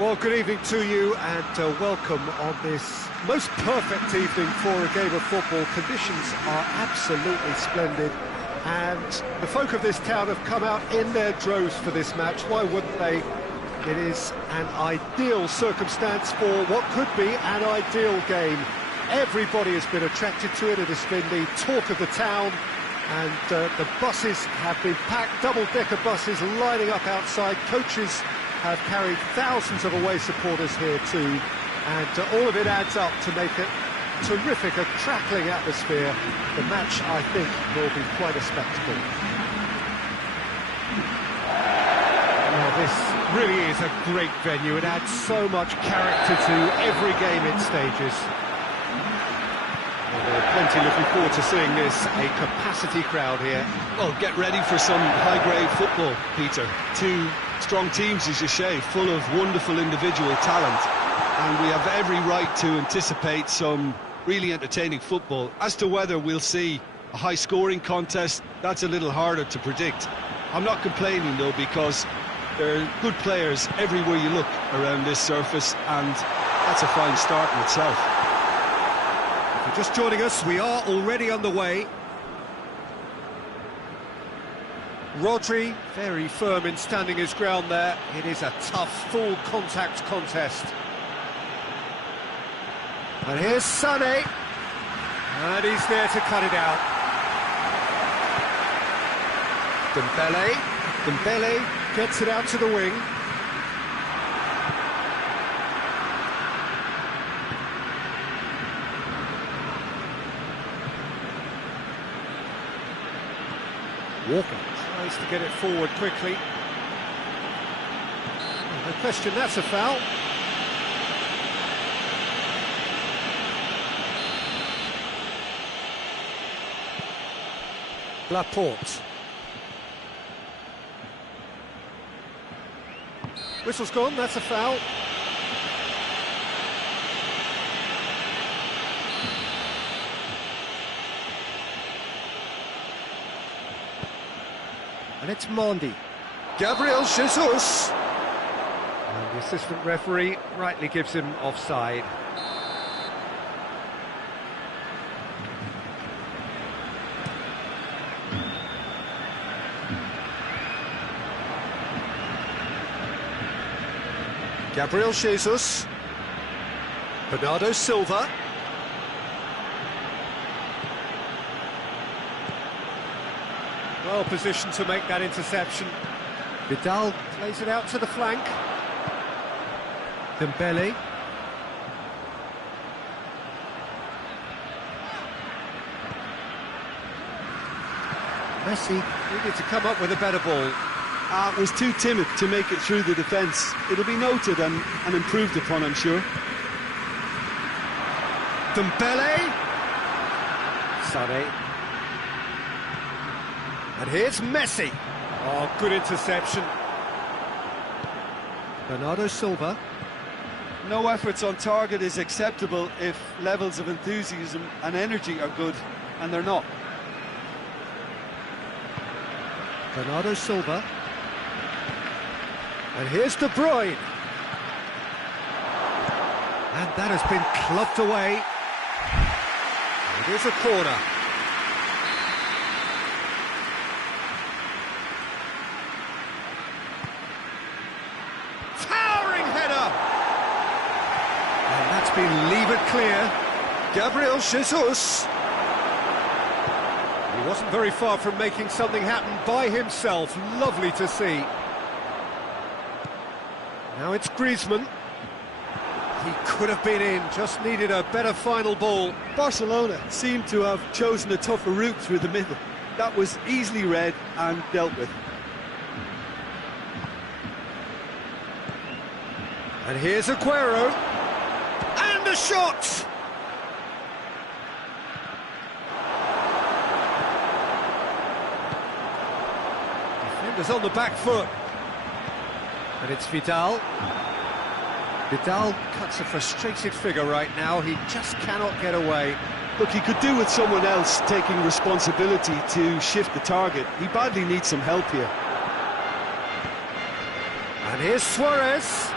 Well, good evening to you and welcome on this most perfect evening for a game of football. Conditions are absolutely splendid and the folk of this town have come out in their droves for this match. Why wouldn't they? It is an ideal circumstance for what could be an ideal game. Everybody has been attracted to it. It has been the talk of the town, and the buses have been packed, double-decker buses lining up outside. Coaches have carried thousands of away supporters here too, and all of it adds up to make it terrific, a crackling atmosphere. The match, I think, will be quite a spectacle. Well, this really is a great venue. It adds so much character to every game it stages. Well, we're plenty looking forward to seeing this, a capacity crowd here. Well, get ready for some high-grade football, Peter. Two strong teams, as you say, full of wonderful individual talent. And we have every right to anticipate some really entertaining football. As to whether we'll see a high-scoring contest, that's a little harder to predict. I'm not complaining, though, because there are good players everywhere you look around this surface, and that's a fine start in itself. If you're just joining us, we are already underway. Rodri, very firm in standing his ground there. It is a tough, full-contact contest. And here's Sané, and he's there to cut it out. Dembele gets it out to the wing. Walker tries to get it forward quickly. No question, that's a foul. Laporte. Whistle's gone, that's a foul. And it's Mondi. Gabriel Jesus! And the assistant referee rightly gives him offside. Gabriel Jesus. Bernardo Silva. Well positioned to make that interception. Vidal plays it out to the flank. Dembele. Messi needed to come up with a better ball. Was too timid to make it through the defence. It'll be noted and improved upon, I'm sure. Dembele. Sané. And here's Messi. Oh, good interception. Bernardo Silva. No efforts on target is acceptable if levels of enthusiasm and energy are good, and they're not. Bernardo Silva. And here's De Bruyne. And that has been clubbed away. It is a corner. Towering header! And that's been levered clear. Gabriel Jesus. He wasn't very far from making something happen by himself. Lovely to see. Now it's Griezmann. He could have been in, just needed a better final ball. Barcelona seemed to have chosen a tougher route through the middle. That was easily read and dealt with. And here's Aguero. And a shot! Defenders on the back foot. And it's Vidal. Vidal cuts a frustrated figure right now. He just cannot get away. Look, he could do with someone else taking responsibility to shift the target. He badly needs some help here. And here's Suarez.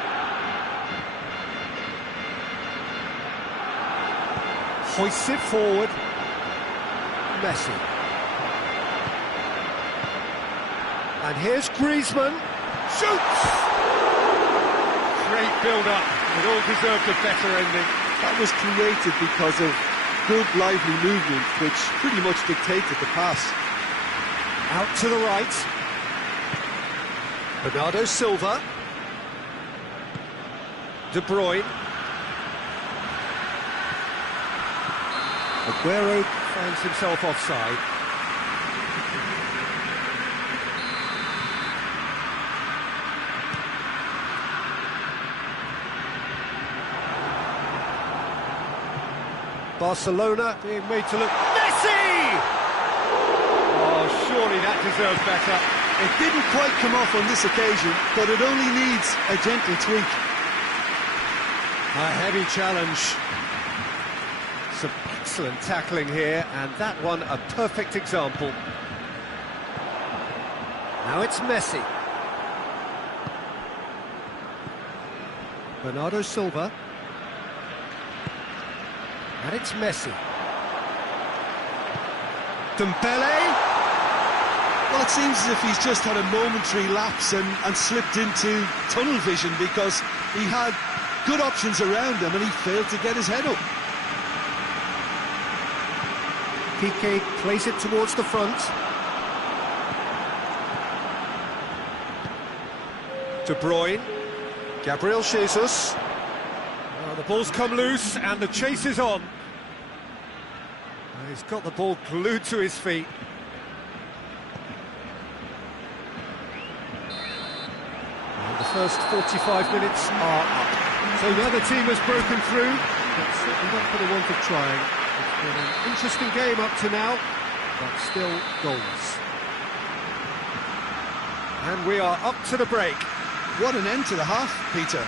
Hoists it forward. Messi. And here's Griezmann. Shoots! Great build-up. It all deserved a better ending. That was created because of good, lively movement, which pretty much dictated the pass. Out to the right. Bernardo Silva. De Bruyne. Aguero finds himself offside. Barcelona being made to look... Messi! Oh, surely that deserves better. It didn't quite come off on this occasion, but it only needs a gentle tweak. A heavy challenge. Some excellent tackling here, and that one a perfect example. Now it's Messi. Bernardo Silva. And it's Messi. Dembele. Well, it seems as if he's just had a momentary lapse and slipped into tunnel vision, because he had good options around him and he failed to get his head up. Piqué plays it towards the front. De Bruyne. Gabriel Jesus. Oh, the ball's come loose and the chase is on. He's got the ball glued to his feet. And the first 45 minutes are up. So neither team has broken through, but certainly not for the want of trying. It's been an interesting game up to now, but still goals. And we are up to the break. What an end to the half, Peter.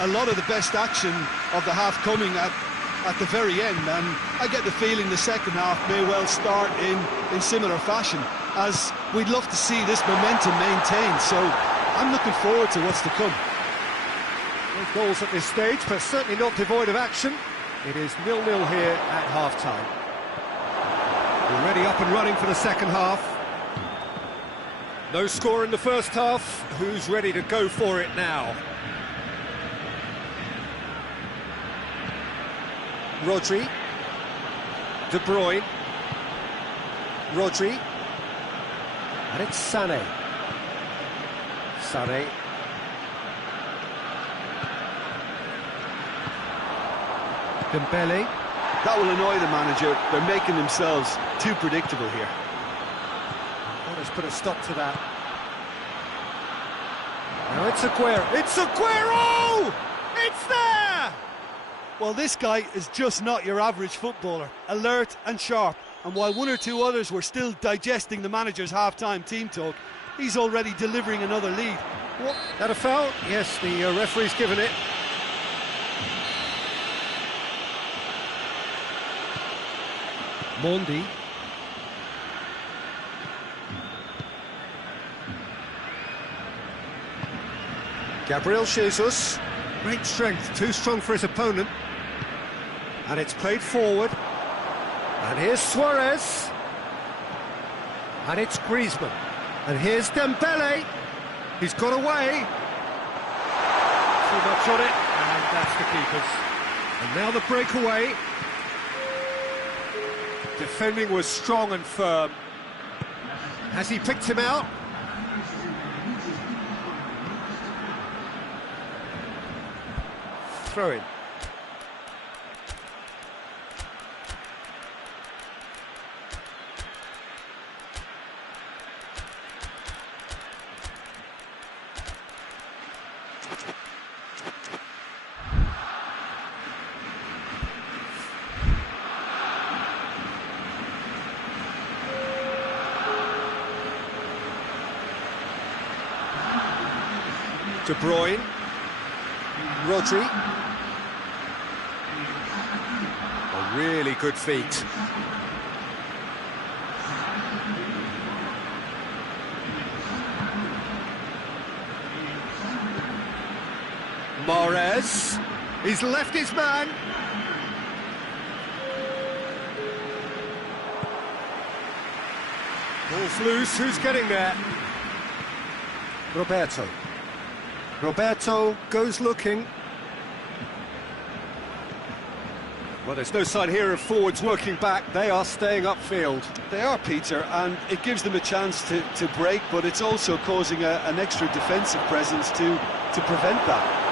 A lot of the best action of the half coming at the very end, and I get the feeling the second half may well start in similar fashion, as we'd love to see this momentum maintained, so I'm looking forward to what's to come. No goals at this stage, but certainly not devoid of action. It is 0-0 here at half-time. We're ready up and running for the second half. No score in the first half. Who's ready to go for it now? Rodri. De Bruyne. Rodri. And it's Sané. Sané. Dembele. That will annoy the manager. They're making themselves too predictable here. Let's put a stop to that. Now it's Aguero. It's Aguero! It's there! Well, this guy is just not your average footballer. Alert and sharp. And while one or two others were still digesting the manager's half-time team talk, he's already delivering another lead. What? That a foul? Yes, the referee's given it. Mondi. Gabriel Jesus. Great strength, too strong for his opponent. And it's played forward. And here's Suarez. And it's Griezmann. And here's Dembele. He's got away. Too much on it, and that's the keepers. And now the breakaway. Defending was strong and firm. Has he picked him out? Throw in. De Bruyne. Rodri. A really good feat. Mahrez. He's left his man. Ball's loose, who's getting there? Roberto. Roberto goes looking. Well, there's no sign here of forwards working back. They are staying upfield. They are, Peter, and it gives them a chance to break, but it's also causing an extra defensive presence to prevent that.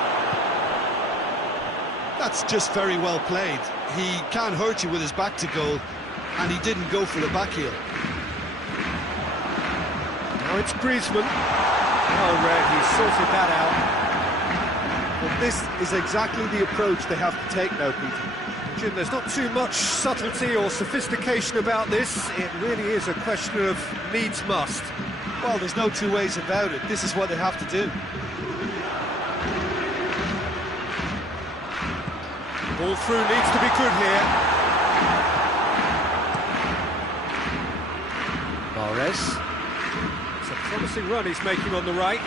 That's just very well played. He can't hurt you with his back to goal, and he didn't go for the back heel. Now it's Griezmann. Oh, Red, he's sorted that out. But this is exactly the approach they have to take now, Peter. Jim, there's not too much subtlety or sophistication about this. It really is a question of needs must. Well, there's no two ways about it. This is what they have to do. Ball through needs to be good here. Mahrez. It's a promising run he's making on the right.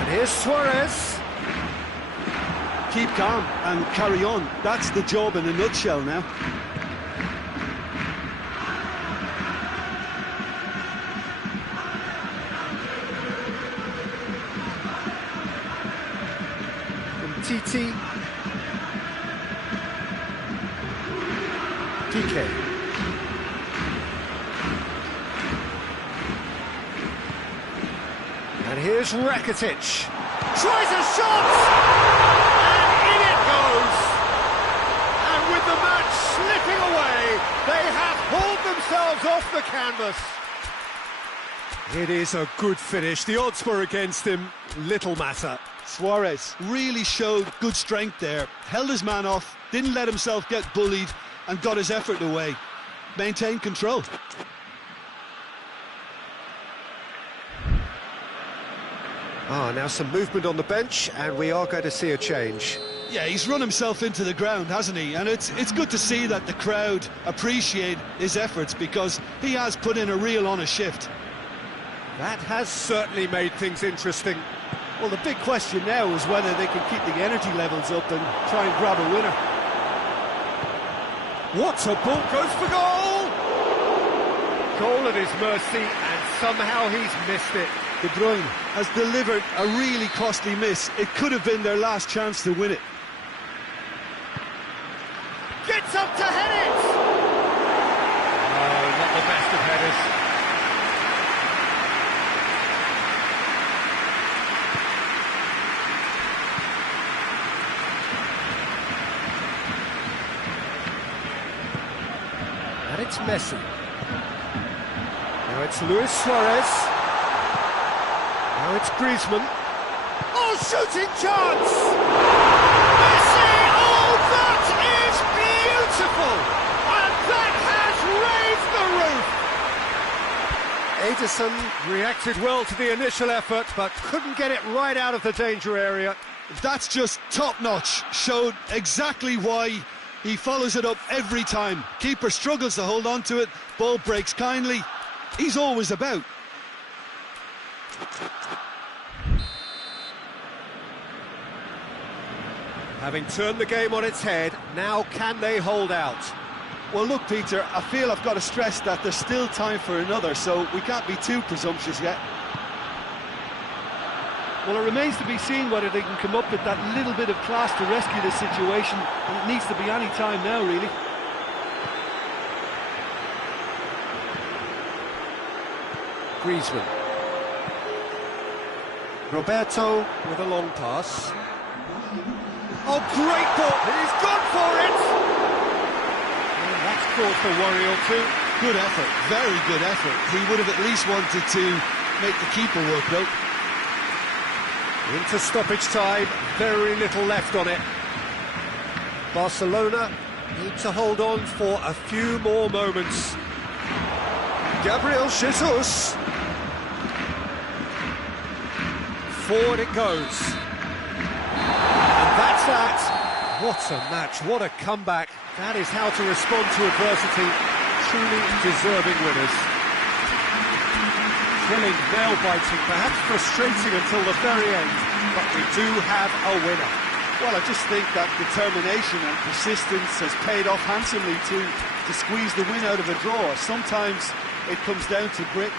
And here's Suarez. Keep calm and carry on. That's the job in a nutshell now. Titi. PK. And here's Rakitic. Tries a shot! And in it goes! And with the match slipping away, they have hauled themselves off the canvas. It is a good finish. The odds were against him. Little matter. Suarez really showed good strength there, held his man off, didn't let himself get bullied, and got his effort away. Maintained control. Now some movement on the bench, and we are going to see a change. Yeah, he's run himself into the ground, hasn't he? And it's good to see that the crowd appreciate his efforts, because he has put in a real honest shift. That has certainly made things interesting. Well, the big question now is whether they can keep the energy levels up and try and grab a winner. What a ball, goes for goal! Goal at his mercy, and somehow he's missed it. De Bruyne has delivered a really costly miss. It could have been their last chance to win it. Gets up to head it! Oh, not the best of headers. And it's Messi. Now it's Luis Suarez. Now it's Griezmann. Oh, shooting chance! Messi! Oh, that is beautiful! And that has raised the roof! Ederson reacted well to the initial effort, but couldn't get it right out of the danger area. That's just top-notch. Showed exactly why he follows it up every time. Keeper struggles to hold on to it, ball breaks kindly. He's always about. Having turned the game on its head, now can they hold out? Well, look, Peter, I feel I've got to stress that there's still time for another, so we can't be too presumptuous yet. Well, it remains to be seen whether they can come up with that little bit of class to rescue this situation, and it needs to be any time now, really. Griezmann. Roberto with a long pass. Oh, great ball! He's gone for it! And that's cause for worry or two. Good effort, very good effort. He would have at least wanted to make the keeper work, though. Into stoppage time, very little left on it. Barcelona need to hold on for a few more moments. Gabriel Jesus. Forward it goes. And that's that. What a match, what a comeback. That is how to respond to adversity. Truly deserving winners. Thrilling, nail-biting, perhaps frustrating until the very end, but we do have a winner. Well, I just think that determination and persistence has paid off handsomely to squeeze the win out of a draw. Sometimes it comes down to grit.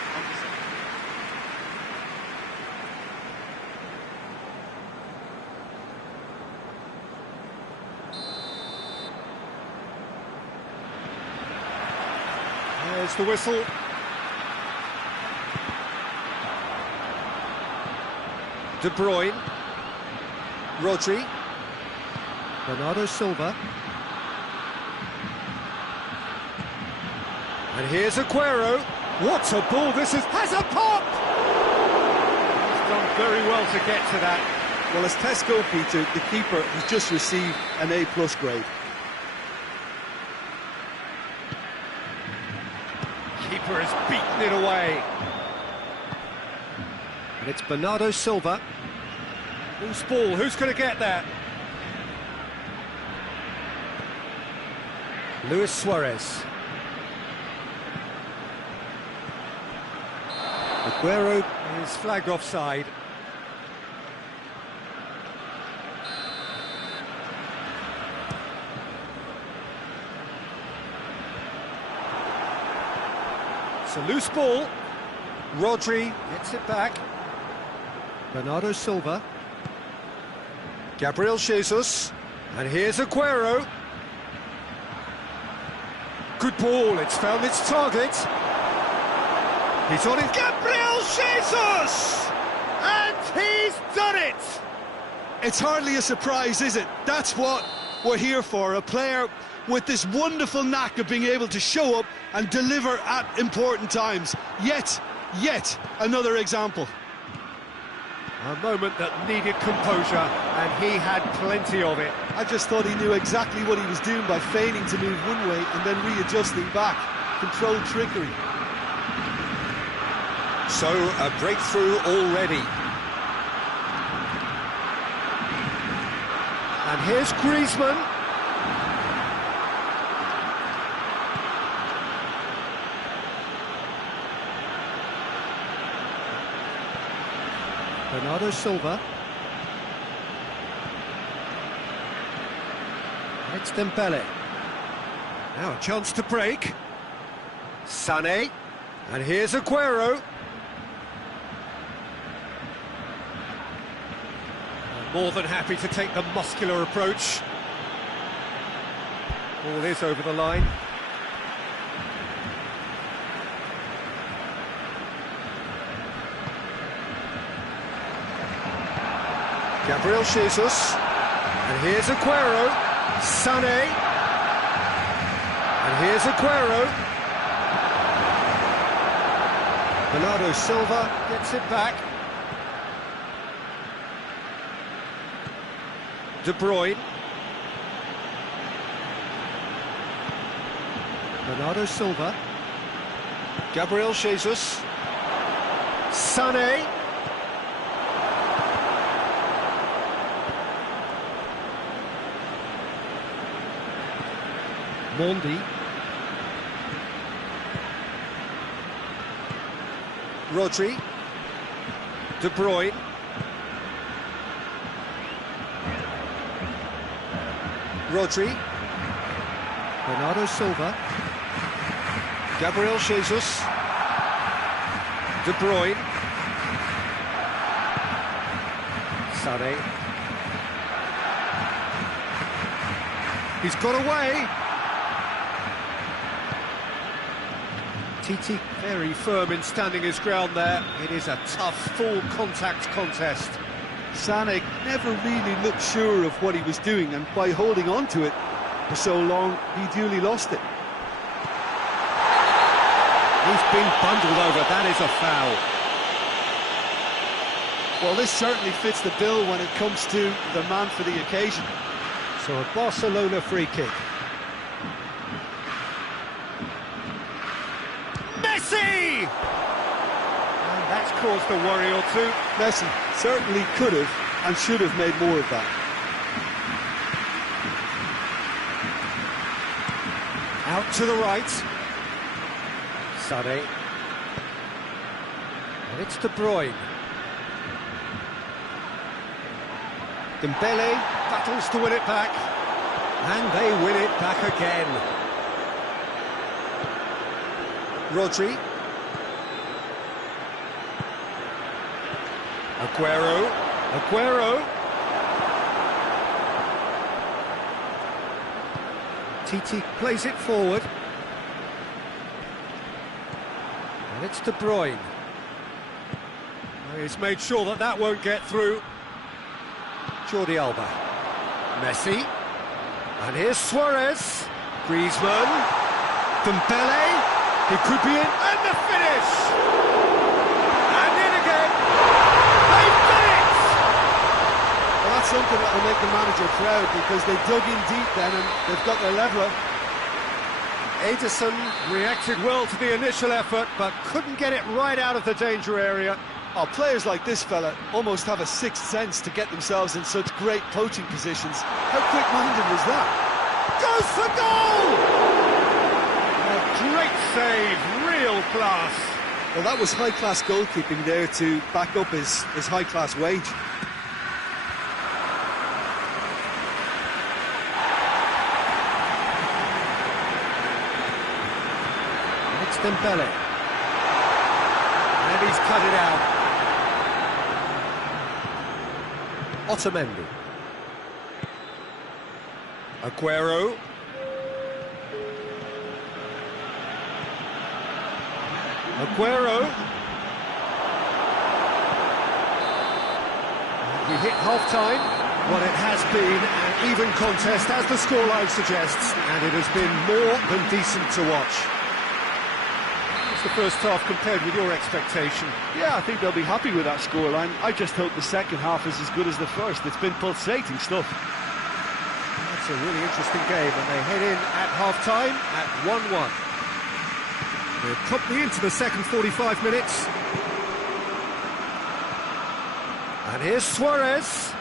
There's the whistle. De Bruyne. Rodri. Bernardo Silva. And here's Aguero. What a ball this is! Has a pop! He's done very well to get to that. Well, as tests go, Peter, the keeper has just received an A+ grade. Keeper has beaten it away. And it's Bernardo Silva. Loose ball, who's going to get that? Luis Suarez. Aguero is flagged offside. It's a loose ball. Rodri gets it back. Bernardo Silva. Gabriel Jesus. And here's Aguero. Good ball, it's found its target. He's on it. Gabriel Jesus! And he's done it! It's hardly a surprise, is it? That's what we're here for, a player with this wonderful knack of being able to show up and deliver at important times. Yet another example. A moment that needed composure, and he had plenty of it. I just thought he knew exactly what he was doing by feigning to move one way and then readjusting back. Controlled trickery. So, a breakthrough already. And here's Griezmann. Bernardo Silva. And it's Dembele. Now a chance to break. Sané. And here's Aguero. More than happy to take the muscular approach. Ball is over the line. Gabriel Jesus. And here's Aguero. Sané. And here's Aguero. Bernardo Silva gets it back. De Bruyne. Bernardo Silva. Gabriel Jesus. Sané. Mondi. Rodri. De Bruyne. Rodri. Bernardo Silva. Gabriel Jesus. De Bruyne. Sané. He's got away. Titi very firm in standing his ground there. It is a tough, full contact contest. Sané never really looked sure of what he was doing, and by holding on to it for so long, he duly lost it. He's been bundled over, that is a foul. Well, this certainly fits the bill when it comes to the man for the occasion. So a Barcelona free kick. Messi! And that's caused a worry or two. Messi certainly could have and should have made more of that. Out to the right. Sané. And it's De Bruyne. Dembele. battles to win it back. And they win it back again. Rodri. Aguero. Titi plays it forward. And it's De Bruyne. He's made sure that that won't get through. Jordi Alba. Messi. And here's Suarez. Griezmann. Dembele. He could be in. And the finish! And in again. They've done it! Well, that's something that will make the manager proud, because they dug in deep then and they've got their leveller. Ederson reacted well to the initial effort, but couldn't get it right out of the danger area. Oh, players like this fella almost have a sixth sense to get themselves in such great poaching positions. How quick-minded was that? Goes for goal! A great save, real class. Well, that was high-class goalkeeping there to back up his high-class wage. It's Dembele. And he's cut it out. Otamendi. Aguero. We hit half-time. What it has been an even contest, as the scoreline suggests, and it has been more than decent to watch. What's the first half compared with your expectation? Yeah, I think they'll be happy with that scoreline. I just hope the second half is as good as the first. It's been pulsating stuff. That's a really interesting game, and they head in at half-time at 1-1. We're promptly into the second 45 minutes. And here's Suarez.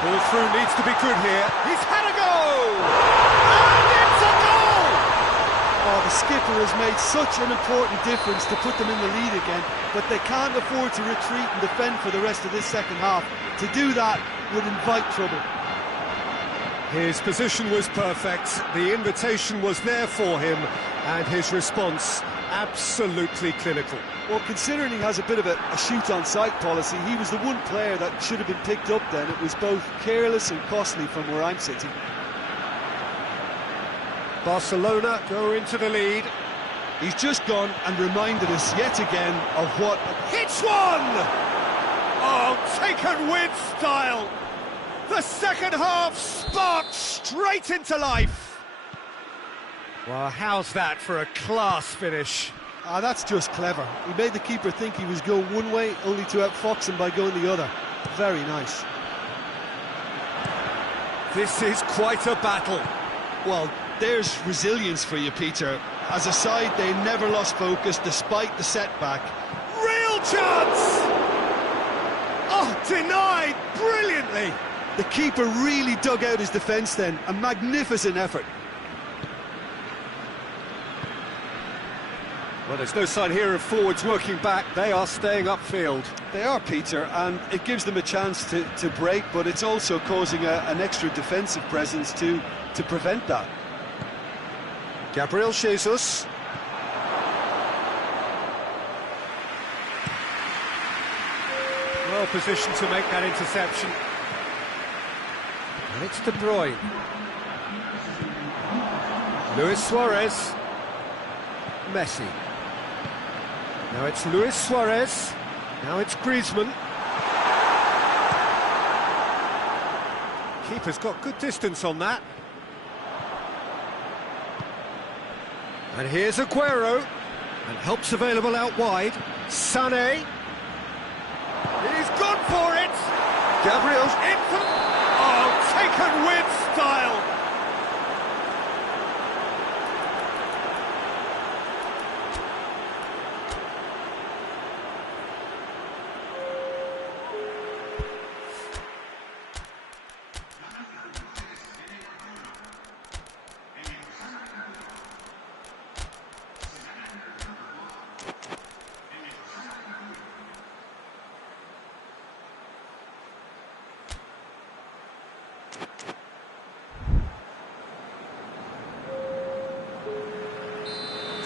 Ball through needs to be good here. He's had a go! And it's a goal! Oh, the skipper has made such an important difference to put them in the lead again, but they can't afford to retreat and defend for the rest of this second half. To do that would invite trouble. His position was perfect, the invitation was there for him, and his response absolutely clinical. Well, considering he has a bit of a shoot-on-sight policy, he was the one player that should have been picked up then. It was both careless and costly from where I'm sitting. Barcelona go into the lead. He's just gone and reminded us yet again of what... Hits one! Oh, taken with style! The second half sparked straight into life. Well, how's that for a class finish? Ah, that's just clever. He made the keeper think he was going one way, only to outfox him by going the other. Very nice. This is quite a battle. Well, there's resilience for you, Peter. As a side, they never lost focus despite the setback. Real chance! Oh, denied brilliantly. The keeper really dug out his defence then. A magnificent effort. Well, there's no sign here of forwards working back. They are staying upfield. They are, Peter, and it gives them a chance to break, but it's also causing an extra defensive presence to prevent that. Gabriel Jesus. Well positioned to make that interception. And it's De Bruyne. Luis Suarez. Messi. Now it's Luis Suarez. Now it's Griezmann. Keeper's got good distance on that. And here's Aguero. And help's available out wide. Sané. He's gone for it. Gabriel's in for... Oh, taken with style.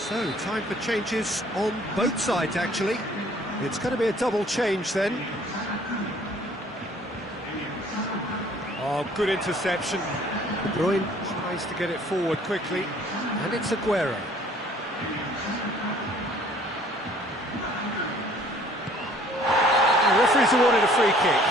So, time for changes on both sides, actually. It's going to be a double change then. Oh, good interception. De Bruyne tries to get it forward quickly, and it's Aguero. The referee's awarded a free kick.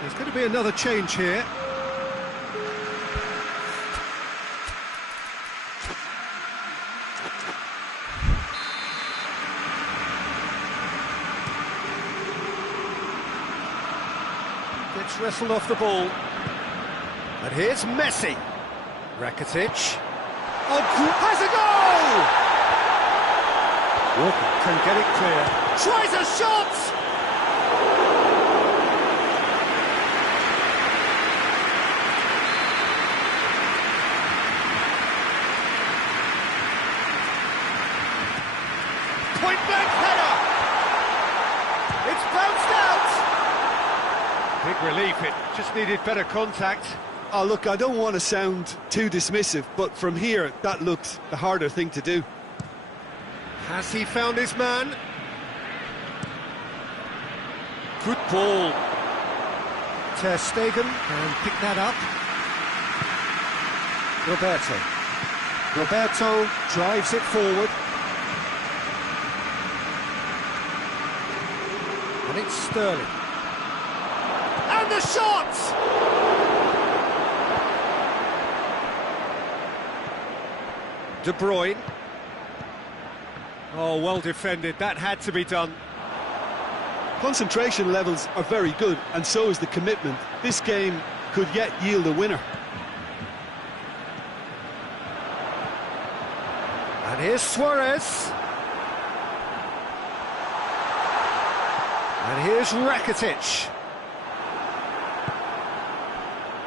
There's going to be another change here. Gets wrestled off the ball. And here's Messi. Rakitic. Oh, has a goal! Walker can get it clear. Tries a shot! Point-blank header! It's bounced out! Big relief, it just needed better contact. Oh, look, I don't want to sound too dismissive, but from here, that looked the harder thing to do. Has he found his man? Good ball. Ter Stegen can pick that up. Roberto drives it forward. And it's Sterling. And the shot! De Bruyne. Oh, well defended. That had to be done. Concentration levels are very good, and so is the commitment. This game could yet yield a winner. And here's Suarez. And here's Rakitic.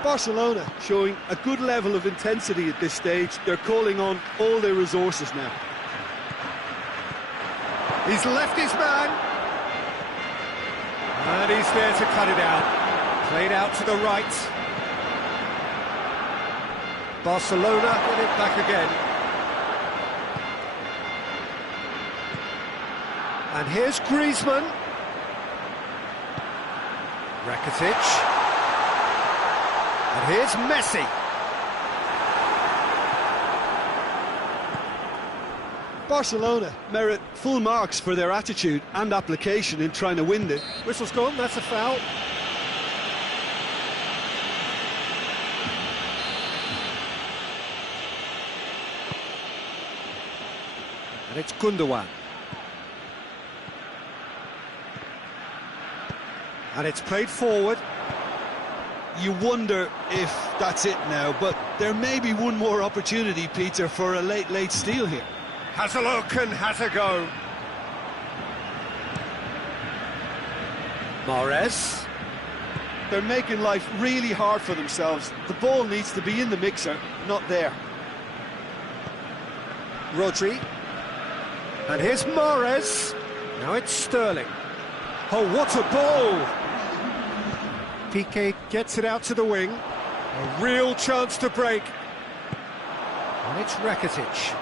Barcelona showing a good level of intensity at this stage. They're calling on all their resources now. He's left his man. And he's there to cut it out. Played out to the right. Barcelona get it back again. And here's Griezmann. Rakitic. And here's Messi. Barcelona merit full marks for their attitude and application in trying to win this. Whistle's gone, that's a foul. And it's Gundogan. And it's played forward. You wonder if that's it now, but there may be one more opportunity, Peter, for a late steal here. Has a look and has a go. Mahrez. They're making life really hard for themselves. The ball needs to be in the mixer, not there. Rodri. And here's Mahrez. Now it's Sterling. Oh, what a ball! Piqué gets it out to the wing. A real chance to break. And it's Rakitic.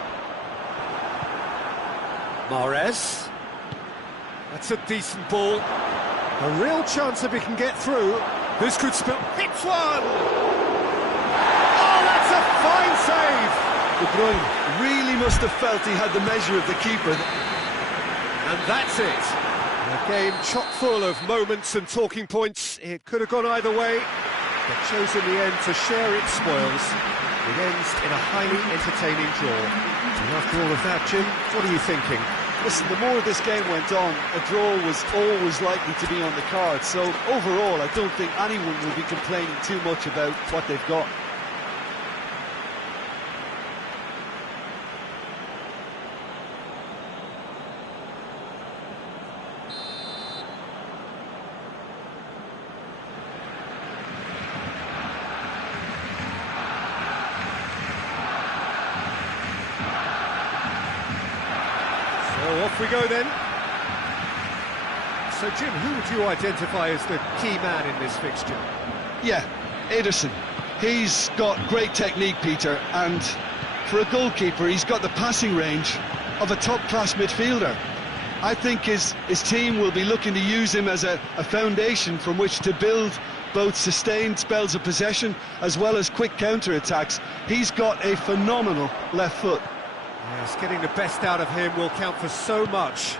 Mahrez. That's a decent ball. A real chance if he can get through. This could spill. Hits one! Oh, that's a fine save! De Bruyne really must have felt he had the measure of the keeper. And that's it. A game chock full of moments and talking points. It could have gone either way, but chose in the end to share its spoils. It ends in a highly entertaining draw. And after all of that, Jim, what are you thinking? Listen, the more this game went on, a draw was always likely to be on the card. So overall, I don't think anyone will be complaining too much about what they've got. So off we go then. So Jim, who would you identify as the key man in this fixture? Yeah, Ederson. He's got great technique, Peter, and for a goalkeeper, he's got the passing range of a top-class midfielder. I think his team will be looking to use him as a foundation from which to build both sustained spells of possession as well as quick counter-attacks. He's got a phenomenal left foot. Yes, getting the best out of him will count for so much.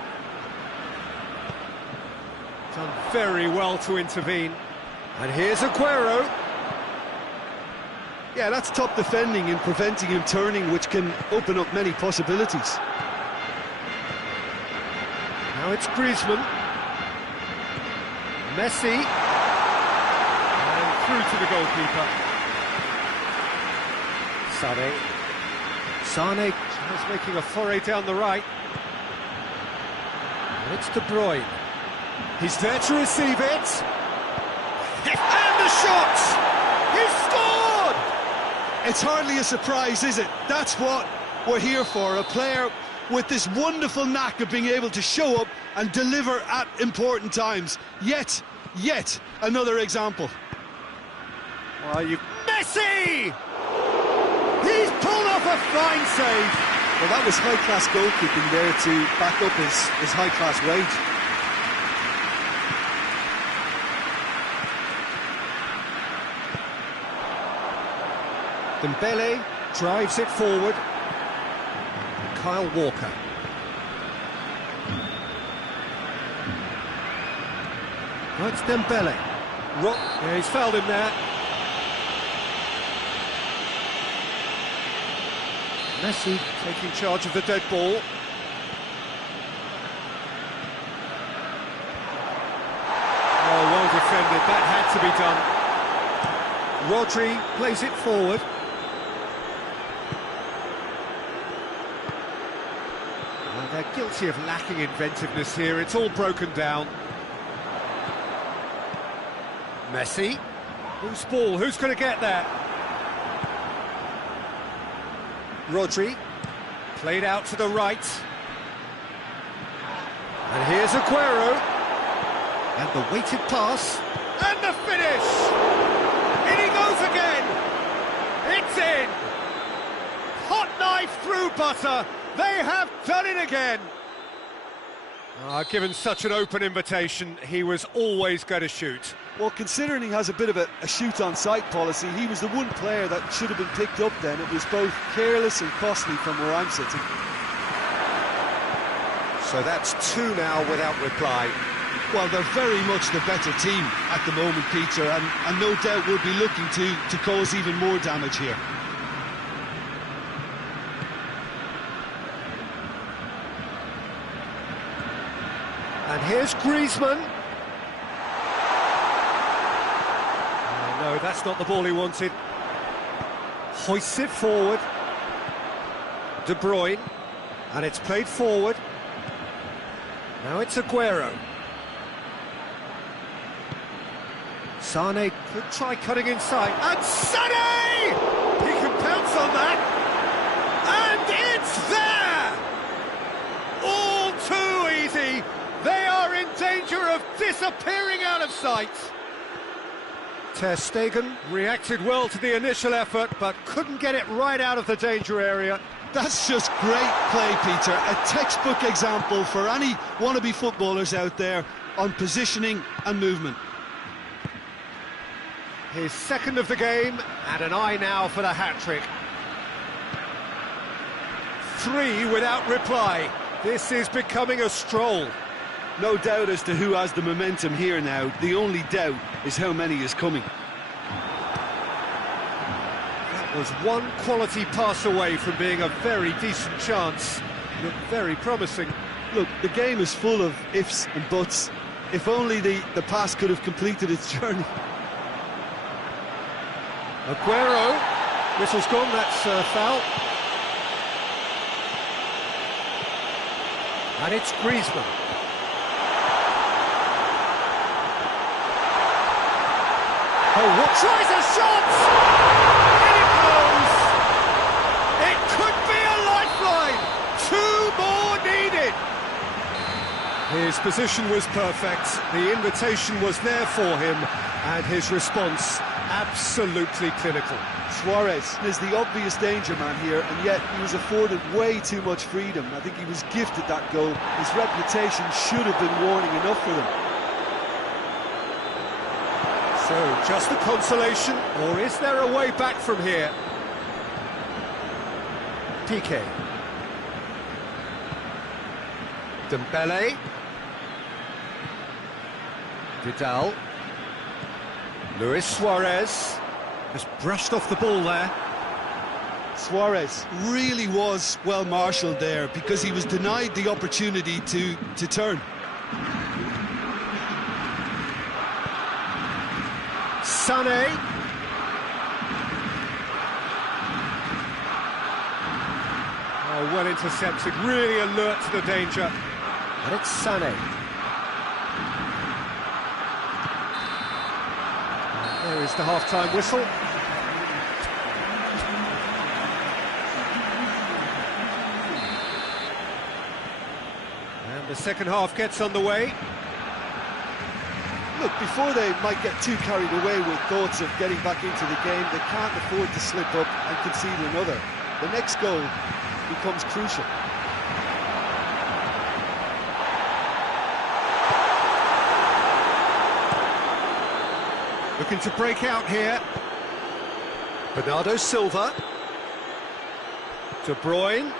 Done very well to intervene. And here's Aguero. Yeah, that's top defending and preventing him turning, which can open up many possibilities. Now it's Griezmann. Messi. And through to the goalkeeper. Sane is making a foray down the right. And it's De Bruyne. He's there to receive it. And the shot! He's scored! It's hardly a surprise, is it? That's what we're here for, a player with this wonderful knack of being able to show up and deliver at important times. Yet another example. Well, Messi! He's pulled off a fine save. Well, that was high-class goalkeeping there to back up his high-class range. Dembele drives it forward. Kyle Walker. Oh, it's Dembele. Yeah, he's fouled him there. Messi taking charge of the dead ball. Oh, well defended. That had to be done. Rodri plays it forward. They're guilty of lacking inventiveness here. It's all broken down. Messi. Whose ball? Who's going to get that? Rodri. Played out to the right. And here's Aguero. And the weighted pass. And the finish! In he goes again! It's in! Hot knife through butter! They have done it again! Given such an open invitation, he was always going to shoot. Well, considering he has a bit of a shoot-on-sight policy, he was the one player that should have been picked up then. It was both careless and costly from where I'm sitting. So that's two now without reply. Well, they're very much the better team at the moment, Peter, and no doubt will be looking to cause even more damage here. And here's Griezmann. Oh, no, that's not the ball he wanted. Hoists it forward. De Bruyne. And it's played forward. Now it's Aguero. Sane could try cutting inside. And Sane! He can pounce on that. And it's there! All too easy. They are in danger of disappearing out of sight. Ter Stegen reacted well to the initial effort, but couldn't get it right out of the danger area. That's just great play, Peter. A textbook example for any wannabe footballers out there on positioning and movement. His second of the game, and an eye now for the hat-trick. 3 without reply. This is becoming a stroll. No doubt as to who has the momentum here now. The only doubt is how many is coming. That was one quality pass away from being a very decent chance. Looked very promising. Look, the game is full of ifs and buts. If only the pass could have completed its journey. Aguero. Whistle's gone, that's foul. And it's Griezmann. Oh, what? Tries a shot! In it goes! It could be a lifeline! 2 more needed! His position was perfect, the invitation was there for him, and his response absolutely clinical. Suarez is the obvious danger man here, and yet he was afforded way too much freedom. I think he was gifted that goal. His reputation should have been warning enough for them. So, just a consolation, or is there a way back from here? Piqué. Dembele. Vidal. Luis Suarez has brushed off the ball there. Suarez really was well marshalled there because he was denied the opportunity to turn. Sané. Oh, well intercepted, really alert to the danger. And it's Sané. There is the half-time whistle. And the second half gets underway. Look, before they might get too carried away with thoughts of getting back into the game, they can't afford to slip up and concede another. The next goal becomes crucial. Looking to break out here. Bernardo Silva. De Bruyne.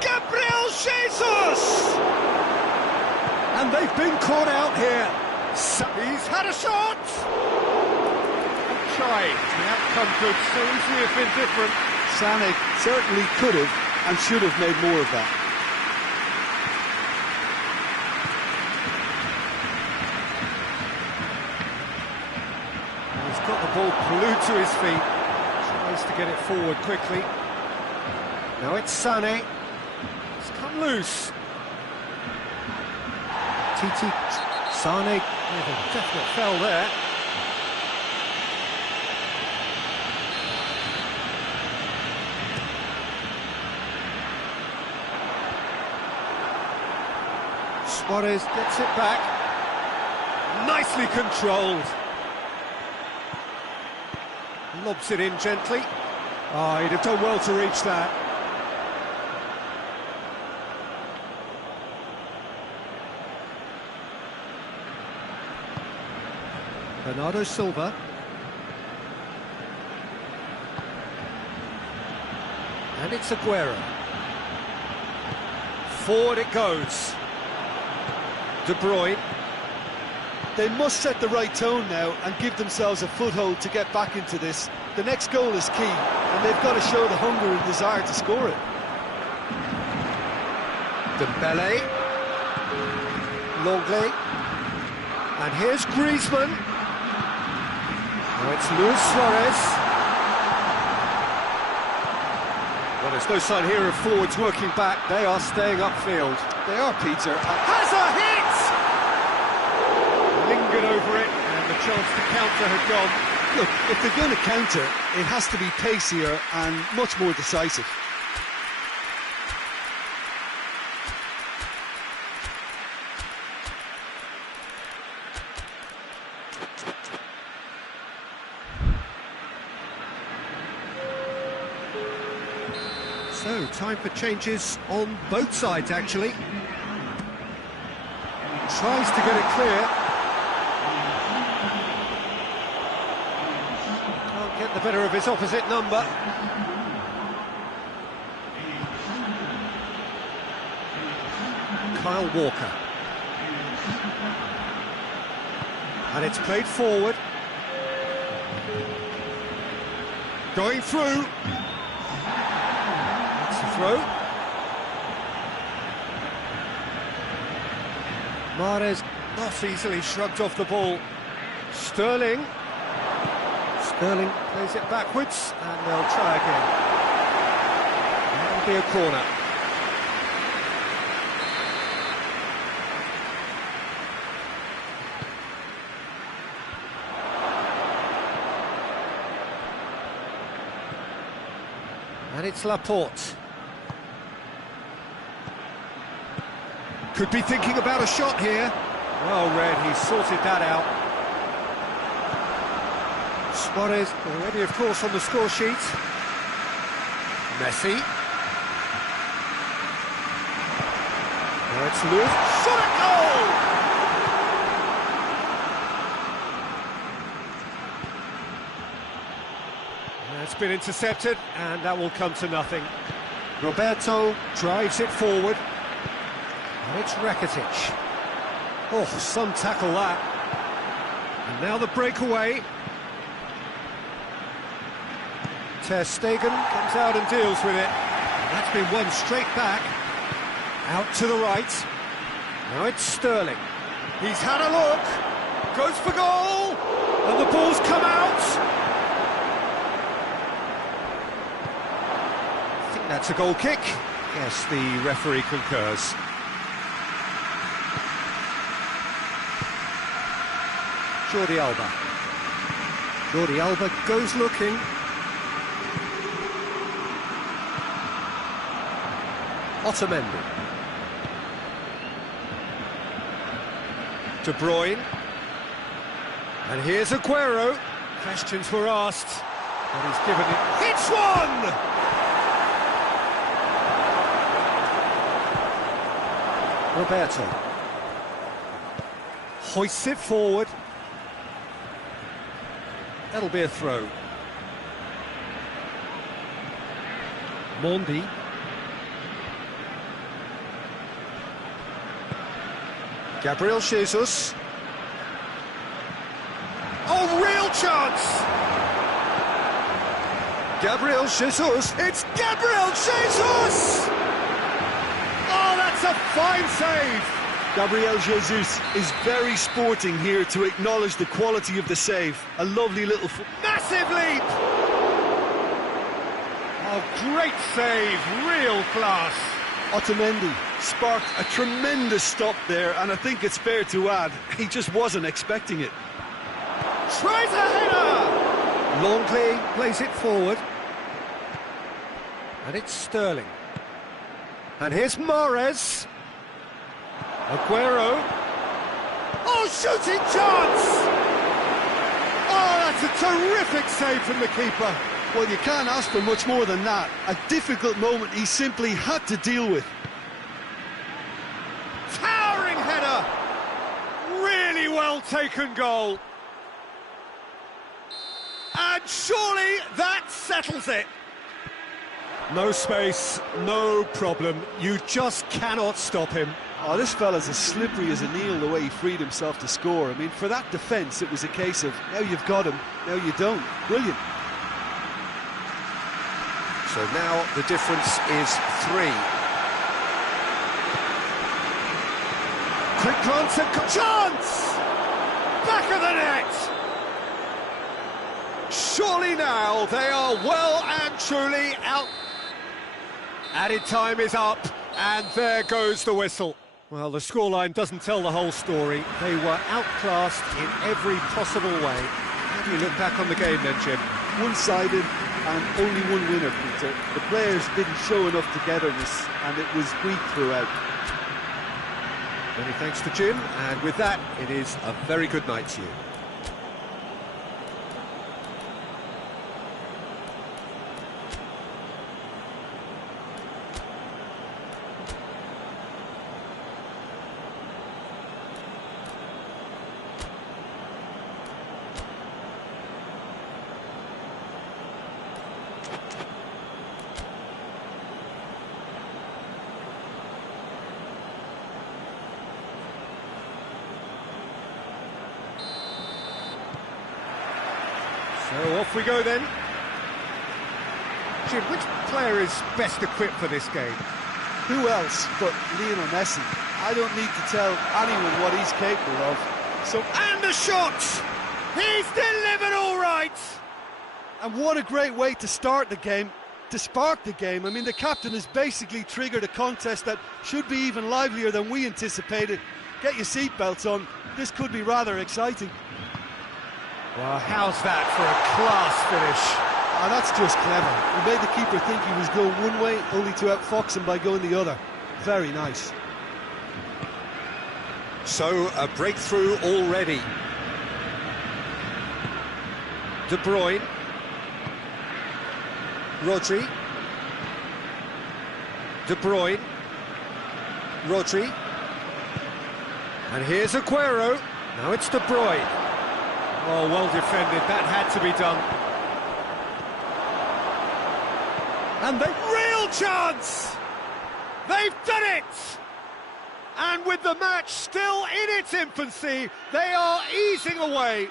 Gabriel Jesus! And they've been caught out here. He's had a shot! Shy. The outcome could so easily have been different. Sané certainly could have and should have made more of that. He's got the ball glued to his feet. Tries to get it forward quickly. Now it's Sané. It's come loose. Titi, Sané, with a definite foul there. Suarez gets it back. Nicely controlled. Lobs it in gently. Oh, he'd have done well to reach that. Bernardo Silva. And it's Aguero. Forward it goes. De Bruyne. They must set the right tone now and give themselves a foothold to get back into this. The next goal is key, and they've got to show the hunger and desire to score it. Dembele. Longley. And here's Griezmann. Now it's Luis Suarez. Well, there's no sign here of forwards working back. They are staying upfield. They are, Peter. Has a hit! Lingered over it, and the chance to counter had gone. Look, if they're going to counter, it has to be pacier and much more decisive. So, time for changes on both sides, actually. Tries to get it clear. Can't get the better of his opposite number. Kyle Walker. And it's played forward. Going through. Throw. Mahrez not easily shrugged off the ball. Sterling. Sterling plays it backwards, and they'll try again. That'll be a corner. And it's Laporte. Could be thinking about a shot here. Well read, he sorted that out. Suarez already, of course, on the score sheet. Messi. Now it's loose. Shot at goal! It's been intercepted, and that will come to nothing. Roberto drives it forward. And it's Rakitic. Oh, some tackle that. And now the breakaway. Ter Stegen comes out and deals with it. And that's been won straight back. Out to the right. Now it's Sterling. He's had a look. Goes for goal. And the ball's come out. I think that's a goal kick. Yes, the referee concurs. Jordi Alba. Jordi Alba goes looking. Otamendi. De Bruyne. And here's Aguero. Questions were asked, but he's given it. Hits one! Roberto. Hoists it forward. That'll be a throw. Mondi. Gabriel Jesus. Oh, real chance! Gabriel Jesus. It's Gabriel Jesus! Oh, that's a fine save! Gabriel Jesus is very sporting here to acknowledge the quality of the save. A lovely little... Massive leap! Oh, great save, real class. Otamendi sparked a tremendous stop there, and I think it's fair to add, he just wasn't expecting it. Tries a header! Longley plays it forward. And it's Sterling. And here's Mahrez. Aguero. Oh, shooting chance! Oh, that's a terrific save from the keeper. Well, you can't ask for much more than that. A difficult moment he simply had to deal with. Towering header! Really well taken goal. And surely that settles it. No space, no problem. You just cannot stop him. Oh, this fella's as slippery as an eel the way he freed himself to score. I mean, for that defence, it was a case of, now you've got him, now you don't. Brilliant. So now the difference is 3. Quick glance at chance! Back of the net! Surely now they are well and truly out. Added time is up, and there goes the whistle. Well, the scoreline doesn't tell the whole story. They were outclassed in every possible way. How do you look back on the game then, Jim? One-sided and only one winner, Peter. The players didn't show enough togetherness, and it was weak throughout. Many thanks to Jim, and with that, it is a very good night to you. So off we go then. Jim, which player is best equipped for this game? Who else but Lionel Messi? I don't need to tell anyone what he's capable of. So, and the shot! He's delivered all right! And what a great way to start the game, to spark the game. I mean, the captain has basically triggered a contest that should be even livelier than we anticipated. Get your seatbelts on, this could be rather exciting. Well, how's that for a class finish? Oh, that's just clever. He made the keeper think he was going one way, only to outfox him by going the other. Very nice. So, a breakthrough already. De Bruyne. Rodri. De Bruyne. Rodri. And here's Aguero. Now it's De Bruyne. Oh, well defended. That had to be done. And the real chance! They've done it! And with the match still in its infancy, they are easing away.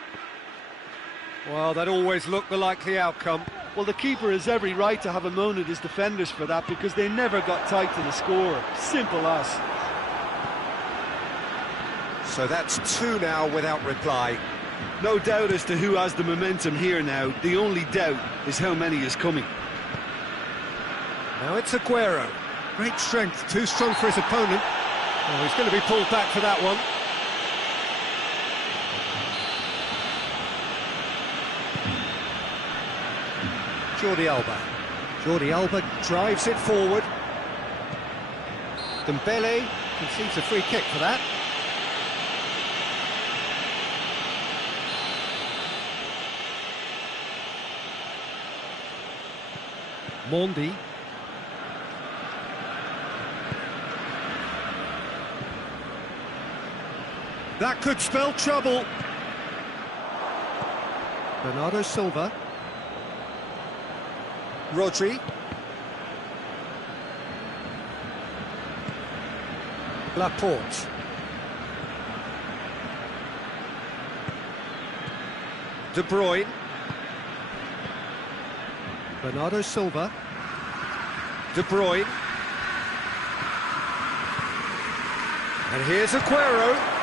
Well, that always looked the likely outcome. Well, the keeper has every right to have a moan at his defenders for that, because they never got tight to the scorer. Simple as. So that's two now without reply. No doubt as to who has the momentum here now. The only doubt is how many is coming. Now it's Aguero. Great strength, too strong for his opponent. Oh, he's going to be pulled back for that one. Jordi Alba. Jordi Alba drives it forward. Dembele concedes a free kick for that. Mondi. That could spell trouble. Bernardo Silva. Rodri. Laporte. De Bruyne. Bernardo Silva. De Bruyne. And here's Aguero.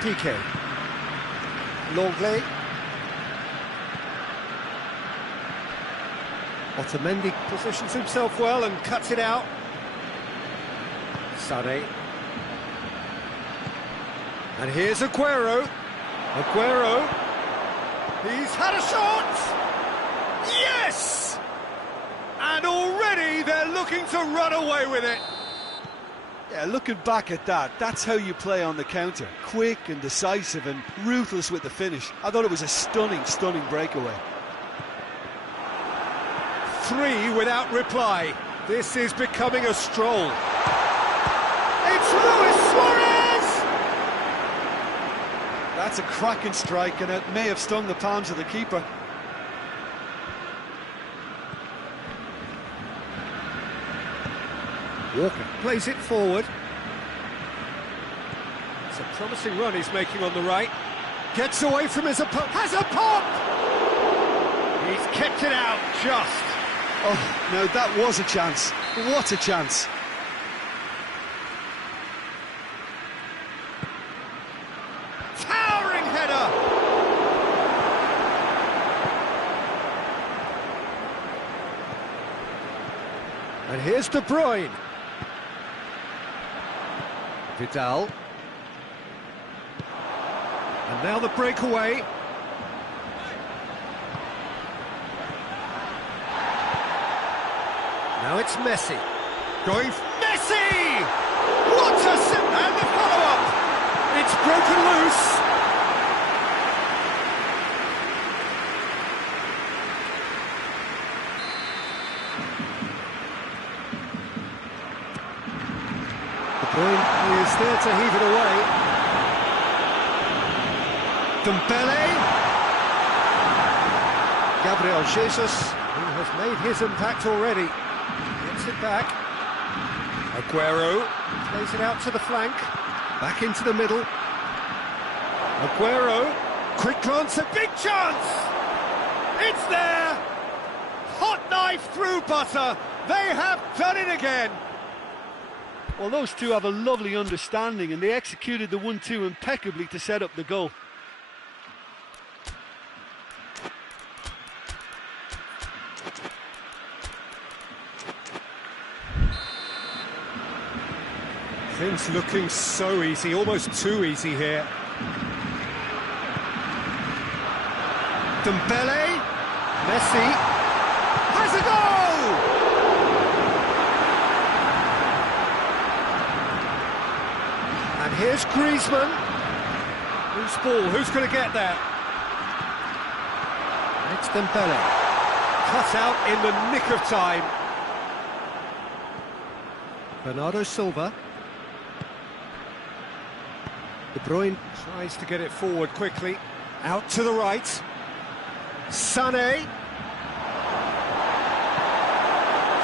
Piqué. Longley. Otamendi positions himself well and cuts it out. Sané. And here's Aguero. Aguero. He's had a shot! Yes! And already they're looking to run away with it. Yeah, looking back at that, that's how you play on the counter. Quick and decisive and ruthless with the finish. I thought it was a stunning, stunning breakaway. Three without reply. This is becoming a stroll. It's Luis Suarez! That's a cracking strike, and it may have stung the palms of the keeper. Walker plays it forward. It's a promising run he's making on the right. Gets away from his opponent. Has a pop! He's kept it out just. Oh, no, that was a chance. What a chance. Towering header! And here's De Bruyne. Vidal. And now the breakaway. Now it's Messi. Going Messi! What a and the follow-up! It's broken loose. De Bruyne is there to heave it away. Dembele. Gabriel Jesus, who has made his impact already. Gets it back. Aguero plays it out to the flank. Back into the middle. Aguero. Quick glance, a big chance! It's there! Hot knife through butter. They have done it again. Well, those two have a lovely understanding, and they executed the 1-2 impeccably to set up the goal. Things looking so easy, almost too easy here. Dembele, Messi, has a goal! And here's Griezmann. Loose ball, who's going to get there? It's Dembele. Cut out in the nick of time. Bernardo Silva. De Bruyne tries to get it forward quickly. Out to the right. Sané.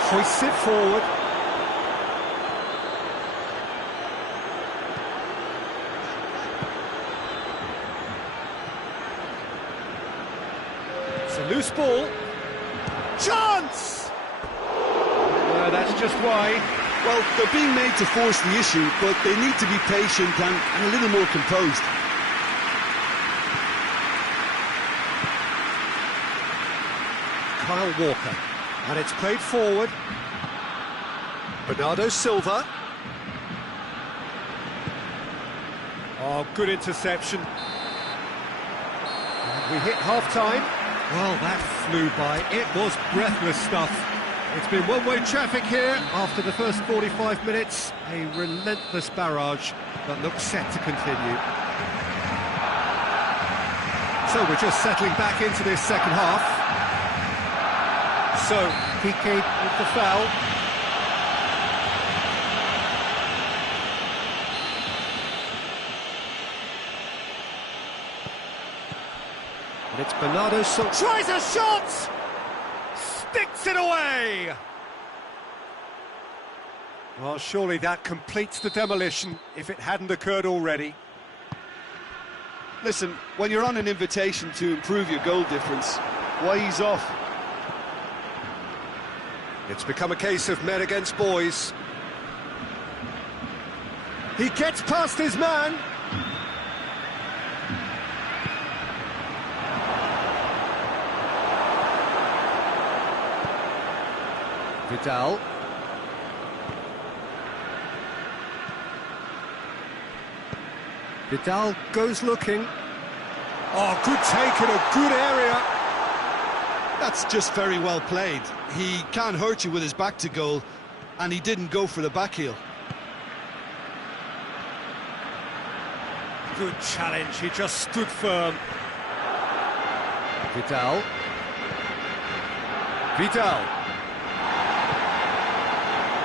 Hoists it forward. It's a loose ball. Chance! That's just why. Well, they're being made to force the issue, but they need to be patient and a little more composed. Kyle Walker, and it's played forward. Bernardo Silva. Oh, good interception. And we hit half-time. Well, that flew by. It was breathless stuff. It's been one-way traffic here after the first 45 minutes. A relentless barrage that looks set to continue. So we're just settling back into this second half. So, Piqué with the foul. And it's Bernardo Silva. Tries a shot! Sticks it away! Well, surely that completes the demolition if it hadn't occurred already. Listen, when you're on an invitation to improve your goal difference, why ease off? It's become a case of men against boys. He gets past his man. Vidal. Vidal goes looking. Oh, good take in a good area. That's just very well played. He can't hurt you with his back to goal, and he didn't go for the back heel. Good challenge, he just stood firm. Vidal. Vidal.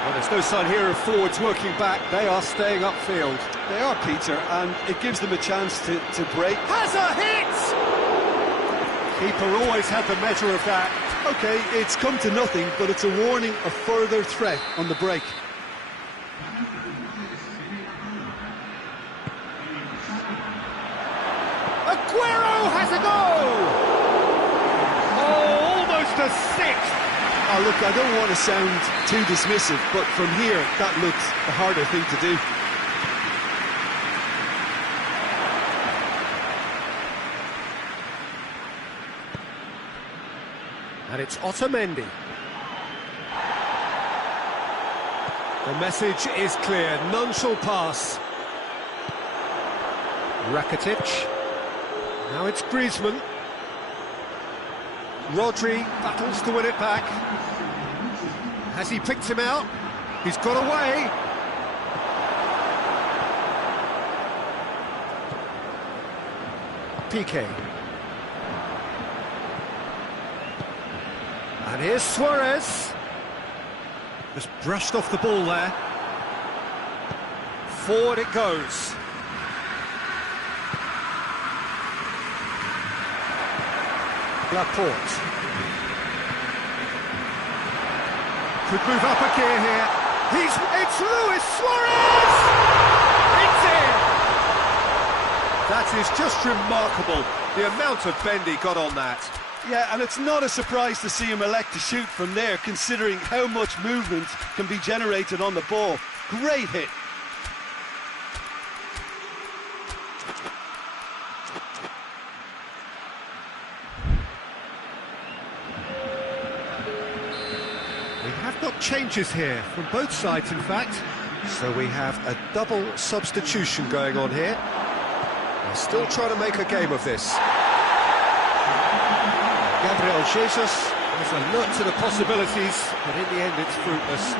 Well, there's no sign here of forwards working back. They are staying upfield. They are, Peter, and it gives them a chance to break. Has a hit! Keeper always had the measure of that. OK, it's come to nothing, but it's a warning of further threat on the break. Aguero has a goal! Oh, almost a sixth! Oh, look, I don't want to sound too dismissive, but from here, that looks the harder thing to do. And it's Otamendi. The message is clear, none shall pass. Rakitic. Now it's Griezmann. Rodri battles to win it back. Has he picked him out? He's got away. Piqué. And here's Suarez. Just brushed off the ball there. Forward it goes. Laporte. Could move up a gear here. It's Luis Suarez! It's in! That is just remarkable, the amount of bend he got on that. Yeah, and it's not a surprise to see him elect to shoot from there, considering how much movement can be generated on the ball. Great hit. We have got changes here from both sides, in fact. So we have a double substitution going on here. They're still trying to make a game of this. Gabriel Jesus There's a lot to the possibilities, but in the end it's fruitless.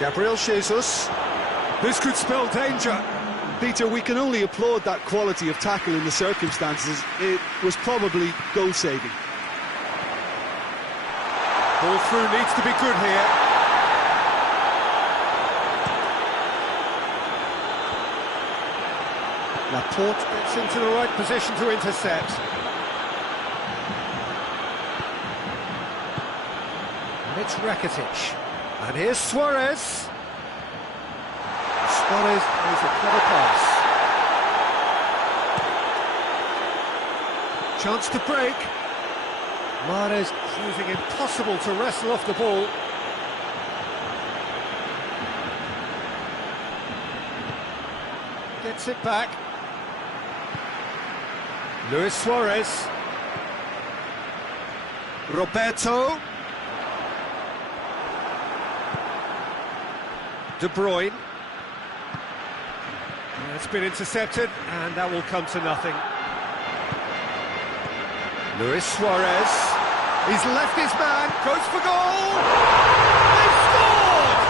Gabriel Jesus. This could spell danger. Peter, we can only applaud that quality of tackle in the circumstances. It was probably goal-saving. Ball through needs to be good here. Laporte gets into the right position to intercept. And it's Rakitic. And here's Suarez. Suarez plays a clever pass. Chance to break. Mahrez proving impossible to wrestle off the ball. Gets it back. Luis Suarez. Roberto. De Bruyne. It's been intercepted, and that will come to nothing. Luis Suarez. He's left his man, goes for goal! They've scored!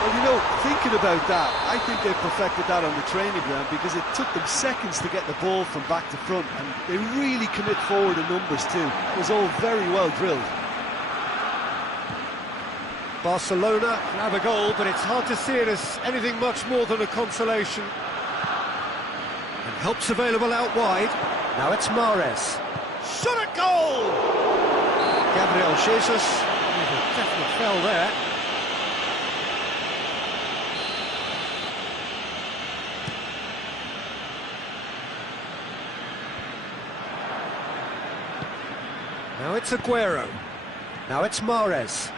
Well, you know, thinking about that, I think they perfected that on the training ground because it took them seconds to get the ball from back to front, and they really commit forward in numbers too. It was all very well drilled. Barcelona have a goal, but it's hard to see it as anything much more than a consolation. And help's available out wide. Now it's Mahrez. Shot at goal! Gabriel Jesus. There's a definite foul there. Now it's Aguero. Now it's Mahrez.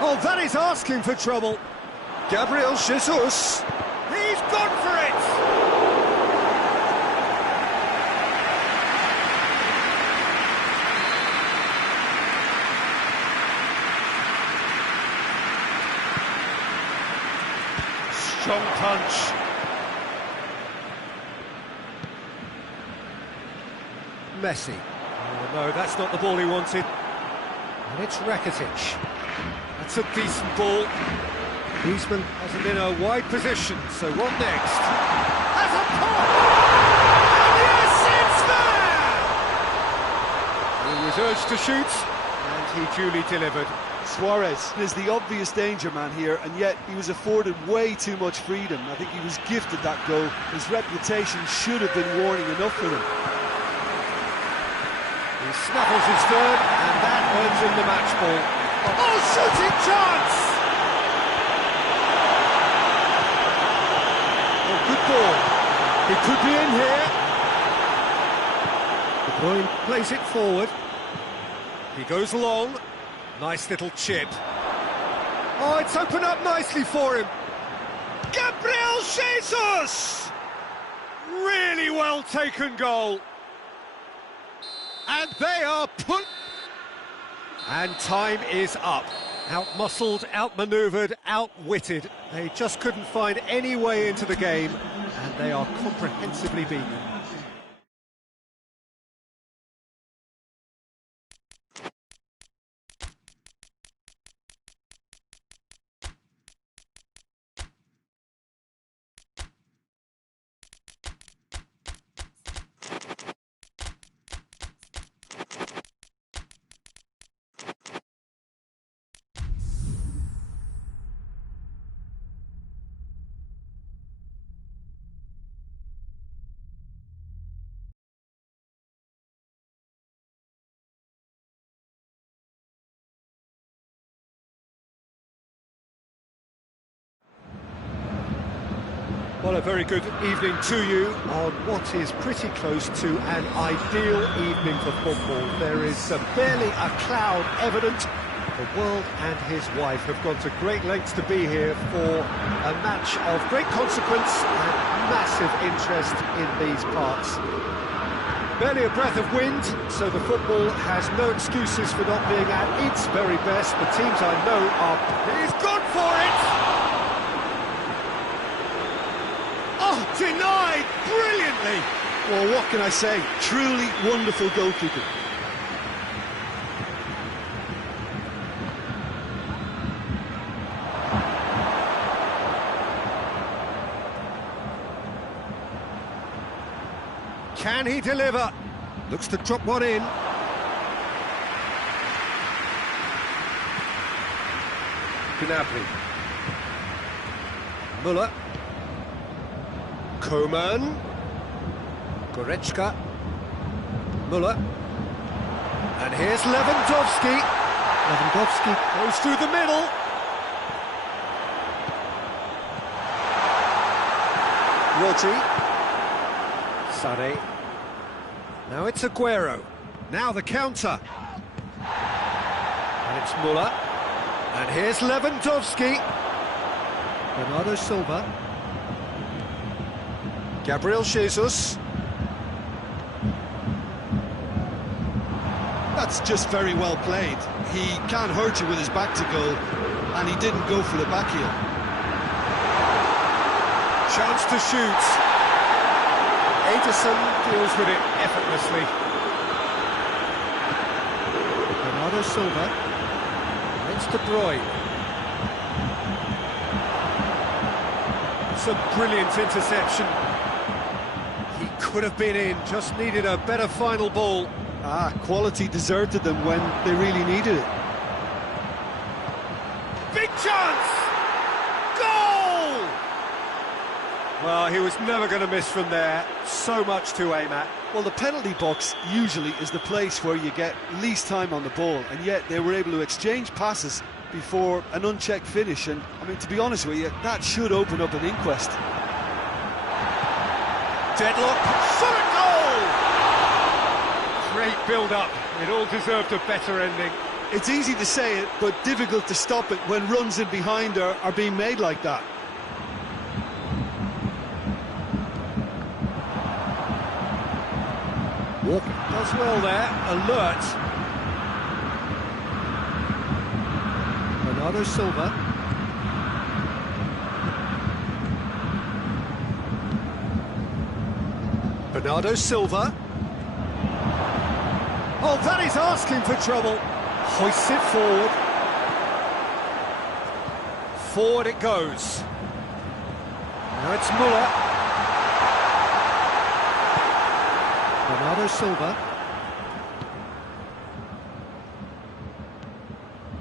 Oh, that is asking for trouble. Gabriel Jesus. He's gone for it! Strong punch. Messi. Oh, no, that's not the ball he wanted. And it's Rakitic. That's a decent ball. Griezmann has him in a wide position, so what next? Has a pop! And yes, it's there! He was urged to shoot, and he duly delivered. Suarez is the obvious danger man here, and yet he was afforded way too much freedom. I think he was gifted that goal. His reputation should have been warning enough for him. He snaffles his third, and that earns him the match ball. Oh, shooting chance! Oh, good ball. He could be in here. De Bruyne plays it forward. He goes long. Nice little chip. Oh, it's opened up nicely for him. Gabriel Jesus! Really well taken goal. And they are put... And time is up. Out-muscled, out-manoeuvred, outwitted. They just couldn't find any way into the game, and they are comprehensively beaten. Well, a very good evening to you on what is pretty close to an ideal evening for football. There is barely a cloud evident. The world and his wife have gone to great lengths to be here for a match of great consequence and massive interest in these parts. Barely a breath of wind, so the football has no excuses for not being at its very best. The teams I know are... He's gone for it! Denied brilliantly. Well, what can I say? Truly wonderful goalkeeping. Can he deliver? Looks to drop one in. Gnabry. Müller. Koeman. Goretzka. Müller. And here's Lewandowski. Lewandowski goes through the middle. Rodri. Sané. Now it's Aguero. Now the counter. And it's Müller. And here's Lewandowski. Bernardo Silva. Gabriel Jesus. That's just very well played. He can't hurt you with his back to goal, and he didn't go for the back heel. Chance to shoot. Ederson deals with it effortlessly. Bernardo Silva. It's De Bruyne. It's a brilliant interception. He could have been in, just needed a better final ball. Quality deserted them when they really needed it. Big chance! Goal! Well, he was never going to miss from there. So much to aim at. Well, the penalty box usually is the place where you get least time on the ball, and yet they were able to exchange passes before an unchecked finish, and, I mean, to be honest with you, that should open up an inquest. Deadlock, shot at goal! Great build-up, it all deserved a better ending. It's easy to say it, but difficult to stop it when runs in behind are being made like that. Walker does well there, alert. Bernardo Silva. Bernardo Silva. Oh, that is asking for trouble. Hoists it forward. Forward it goes. Now it's Müller. Bernardo Silva.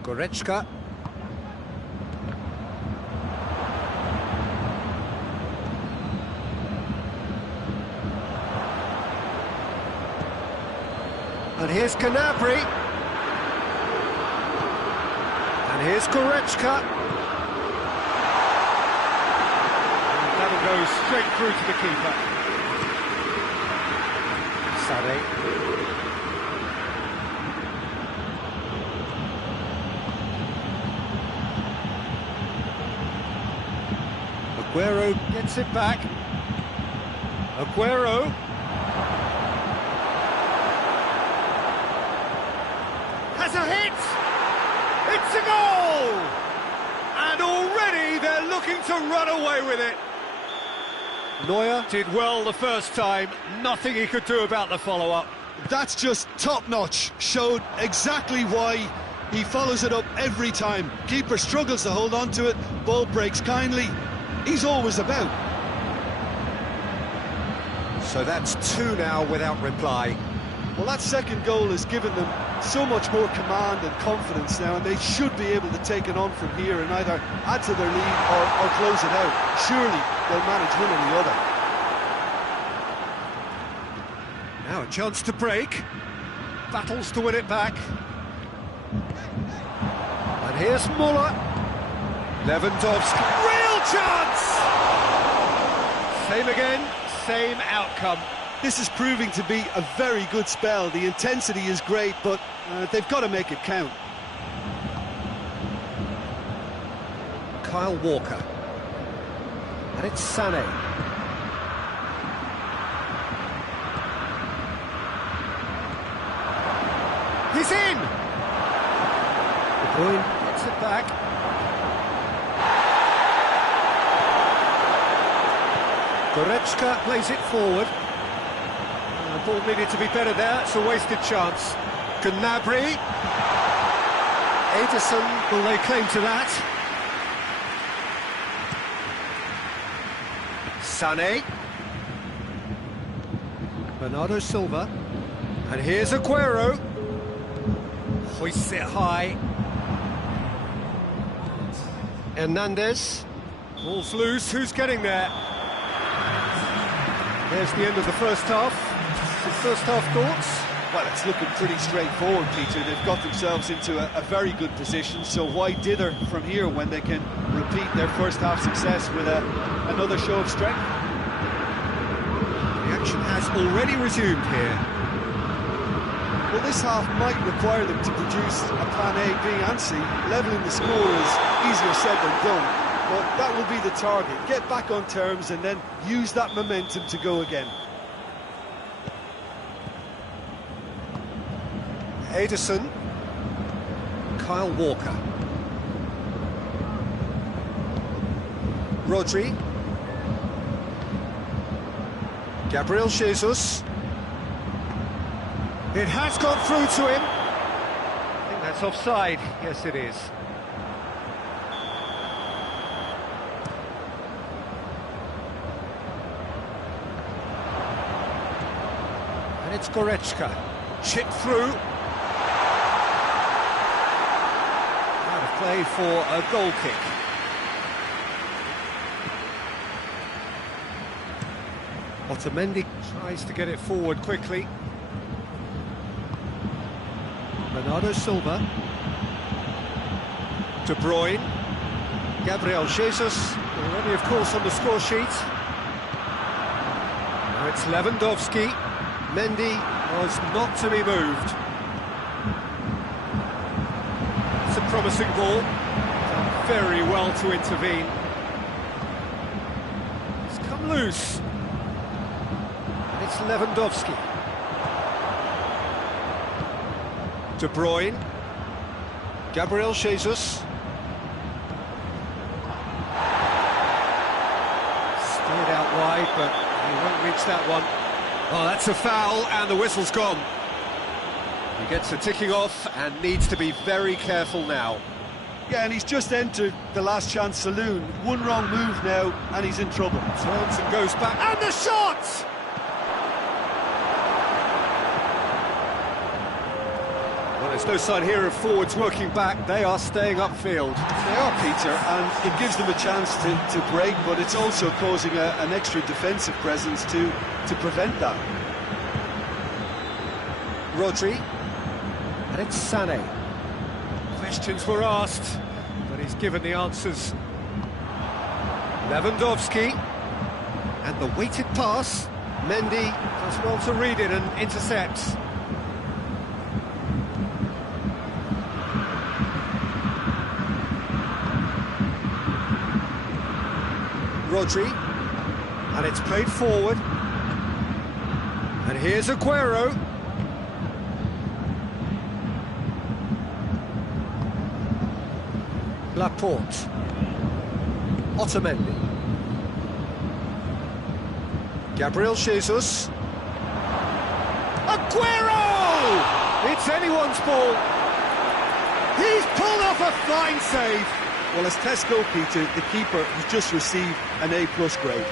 Goretzka. And here's Gnabry. And here's Goretzka. And that'll go straight through to the keeper. Sané. Aguero gets it back. Aguero. Has a hit! It's a goal! And already they're looking to run away with it. Neuer did well the first time, nothing he could do about the follow-up. That's just top-notch, showed exactly why he follows it up every time. Keeper struggles to hold on to it, ball breaks kindly, he's always about. So that's two now without reply. Well, that second goal has given them so much more command and confidence now, and they should be able to take it on from here and either add to their lead or close it out. Surely they'll manage one or the other. Now a chance to break. Battles to win it back. And here's Müller. Lewandowski. Real chance! Same again, same outcome. This is proving to be a very good spell. The intensity is great, but they've got to make it count. Kyle Walker. And it's Sané. He's in! De Bruyne gets it back. Goretzka plays it forward. The ball needed to be better there, it's a wasted chance. Gnabry. Ederson, will they claim to that? Sané. Bernardo Silva. And here's Aguero. Hoists it high. Hernandez. Ball's loose, who's getting there? There's the end of the first half. Some first half thoughts? Well, it's looking pretty straightforward, Peter. They've got themselves into a very good position, so why dither from here when they can repeat their first half success with another show of strength? The action has already resumed here. Well, this half might require them to produce a plan A, B and C. Levelling the score is easier said than done, but that will be the target. Get back on terms and then use that momentum to go again. Ederson. Kyle Walker. Rodri. Gabriel Jesus. It has gone through to him. I think that's offside. Yes, it is. And it's Goretzka. Chip through. Out of play for a goal kick. Otamendi tries to get it forward quickly. Bernardo Silva. De Bruyne. Gabriel Jesus, already of course on the score sheet. Now it's Lewandowski. Mendy was not to be moved. It's a promising ball. Done very well to intervene. It's come loose. And it's Lewandowski. De Bruyne. Gabriel Jesus. Steered out wide, but he won't reach that one. Oh, that's a foul, and the whistle's gone. He gets a ticking off and needs to be very careful now. Yeah, and he's just entered the last chance saloon. One wrong move now, and he's in trouble. Turns and goes back, and the shot! Well, there's no sign here of forwards working back. They are staying upfield. They are, Peter, and it gives them a chance to break, but it's also causing an extra defensive presence to prevent that. Rodri. And it's Sané. Questions were asked, but he's given the answers. Lewandowski. And the weighted pass. Mendy does well to read it and intercepts. Rodri. And it's played forward. And here's Aguero. Laporte. Otamendi. Gabriel Jesus. Aguero! It's anyone's ball. He's pulled off a fine save. Well, as tests go, Peter, the keeper has just received an A+ grade.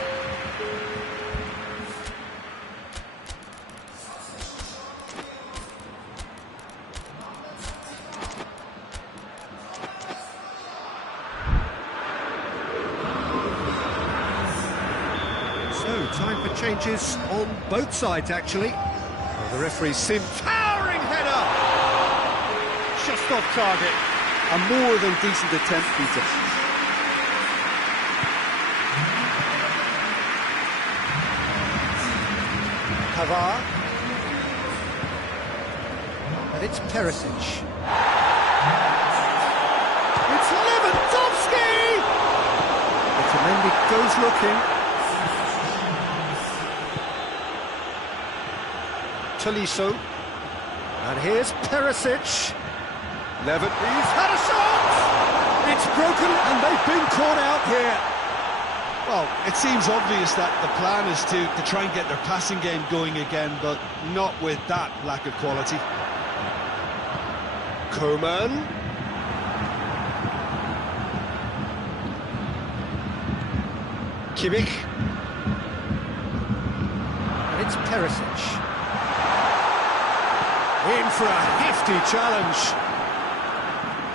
So, time for changes on both sides, actually. Well, the referee's seen towering header! Just off target. A more than decent attempt, Peter. Pavard. And it's Perisic. It's Lewandowski! Otamendi goes looking. Tolisso. And here's Perisic. He's had a shot! It's broken and they've been caught out here. Well, it seems obvious that the plan is to try and get their passing game going again, but not with that lack of quality. Coman. Kimmich. And it's Perisic. In for a hefty challenge.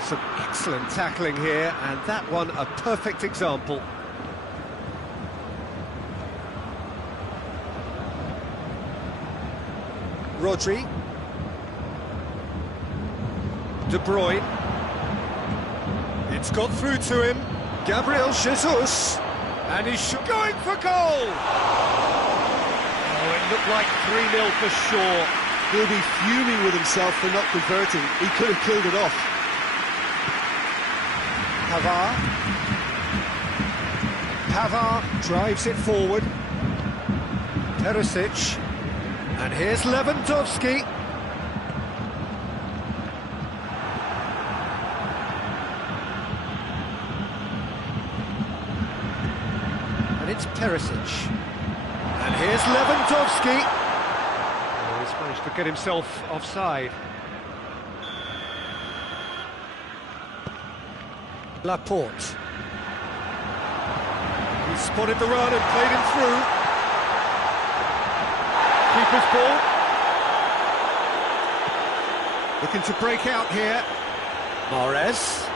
Some excellent tackling here, and that one a perfect example. Rodri. De Bruyne. It's got through to him. Gabriel Jesus. And he's going for goal! Oh, it looked like 3-0 for sure. He'll be fuming with himself for not converting. He could have killed it off. Pavard drives it forward. Perisic. And here's Lewandowski. And it's Perisic. And here's Lewandowski. Oh, he's managed to get himself offside. Laporte. He spotted the run and played him through. Keeper's ball. Looking to break out here. Mahrez.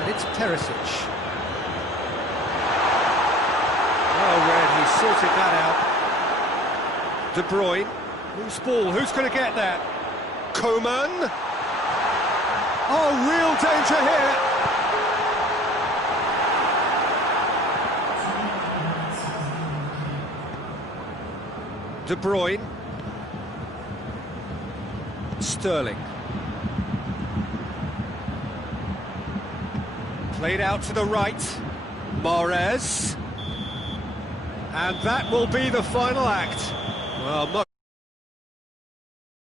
And it's Perisic. Oh, Red, he sorted that out. De Bruyne. Loose ball, who's going to get that? Coman. Oh, real danger here. De Bruyne. Sterling. Played out to the right. Mahrez. And that will be the final act. Well,